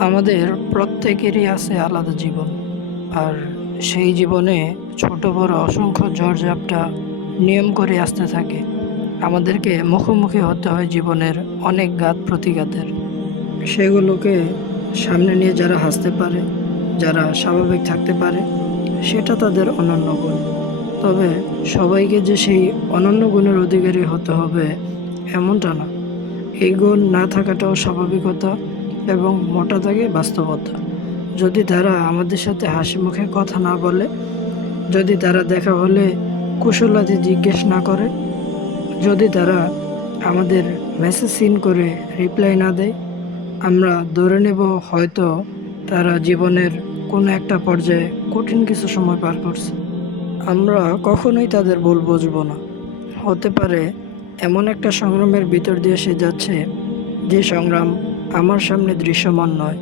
আমাদের প্রত্যেকেরই আছে আলাদা জীবন, আর সেই জীবনে ছোট বড় অসংখ্য ঝড়ঝাপটা নিয়ম করে আসতে থাকে। আমাদেরকে মুখোমুখি হতে হয় জীবনের অনেক ঘাত প্রতিঘাতের। সেগুলোকে সামনে নিয়ে যারা হাসতে পারে, যারা স্বাভাবিক থাকতে পারে, সেটা তাদের অনন্য গুণ। তবে সবাইকে যে সেই অনন্য গুণের অধিকারী হতে হবে এমনটা না। এই গুণ না থাকাটাও স্বাভাবিকতা এবং মোটা দাগে বাস্তবতা। যদি তারা আমাদের সাথে হাসি মুখে কথা না বলে, যদি তারা দেখা হলে কুশলাদি জিজ্ঞেস না করে, যদি তারা আমাদের মেসেজ সিন করে রিপ্লাই না দেয়, আমরা ধরে নেব হয়তো তারা জীবনের কোনো একটা পর্যায়ে কঠিন কিছু সময় পার করছে। আমরা কখনোই তাদের ভুল বুঝবো না। হতে পারে এমন একটা সংগ্রামের ভিতর দিয়ে সে যাচ্ছে, যে সংগ্রাম আমার সামনে দৃশ্যমান নয়।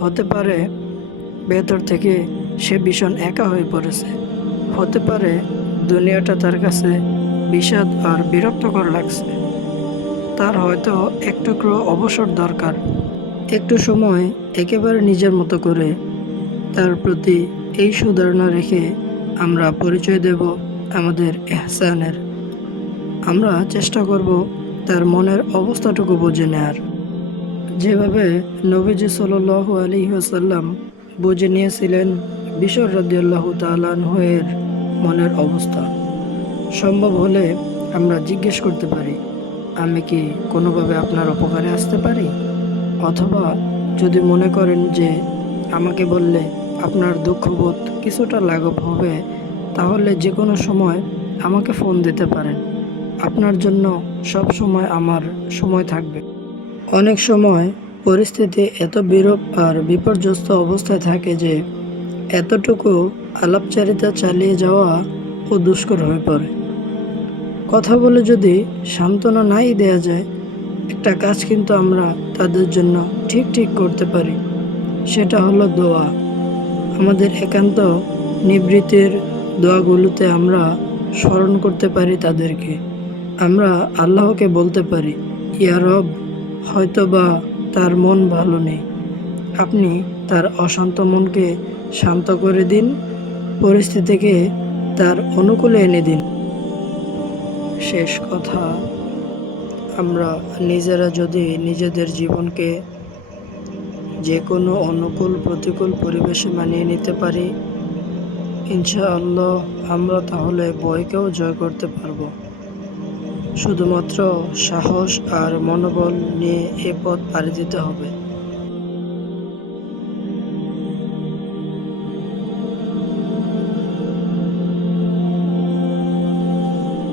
হতে পারে ভেতর থেকে সে ভীষণ একা হয়ে পড়েছে। হতে পারে দুনিয়াটা তার কাছে বিষাদ আর বিরক্তকর লাগছে। তার হয়তো এক টুকরো অবসর দরকার, একটু সময় একেবারে নিজের মতো করে। তার প্রতি এই সুধারণা রেখে আমরা পরিচয় দেব আমাদের এহসানের। আমরা চেষ্টা করব তার মনের অবস্থাটুকু বুঝে নেয়ার, যেভাবে নবীজি সাল্লাল্লাহু আলাইহি ওয়াসাল্লাম বুঝে নিয়েছিলেন বিশর রাদিয়াল্লাহু তাআলা আনহু-এর মনের অবস্থা। সম্ভব হলে আমরা জিজ্ঞেস করতে পারি, আমি কি কোনোভাবে আপনার উপকারে আসতে পারি? অথবা যদি মনে করেন যে আমাকে বললে আপনার দুঃখবোধ কিছুটা লাঘব হবে, তাহলে যে কোনো সময় আমাকে ফোন দিতে পারেন। আপনার জন্য সব সময় আমার সময় থাকবে। অনেক সময় পরিস্থিতি এত বিরূপ আর বিপর্যস্ত অবস্থায় থাকে যে এতটুকু আলাপচারিতা চালিয়ে যাওয়া ও দুষ্কর হয়ে পড়ে। কথা বলে যদি সান্ত্বনা নাই দেয়া যায়, একটা কাজ কিন্তু আমরা তাদের জন্য ঠিক ঠিক করতে পারি। সেটা হলো দোয়া। আমাদের একান্ত নিবৃত্তির দোয়াগুলোতে আমরা স্মরণ করতে পারি তাদেরকে। আমরা আল্লাহকে বলতে পারি, ইয়া রব, হয়তোবা তার মন ভালো নেই, আপনি তার অশান্ত মনকে শান্ত করে দিন, পরিস্থিতিকে তার অনুকূলে এনে দিন। শেষ কথা, আমরা নিজেরা যদি নিজেদের জীবনকে যে কোনো অনুকূল প্রতিকূল পরিবেশে মানিয়ে নিতে পারি, ইনশাআল্লাহ আমরা তাহলে ভয়কেও জয় করতে পারবো। শুধুমাত্র সাহস আর মনোবল নিয়ে এ পথ পাড়ি দিতে হবে।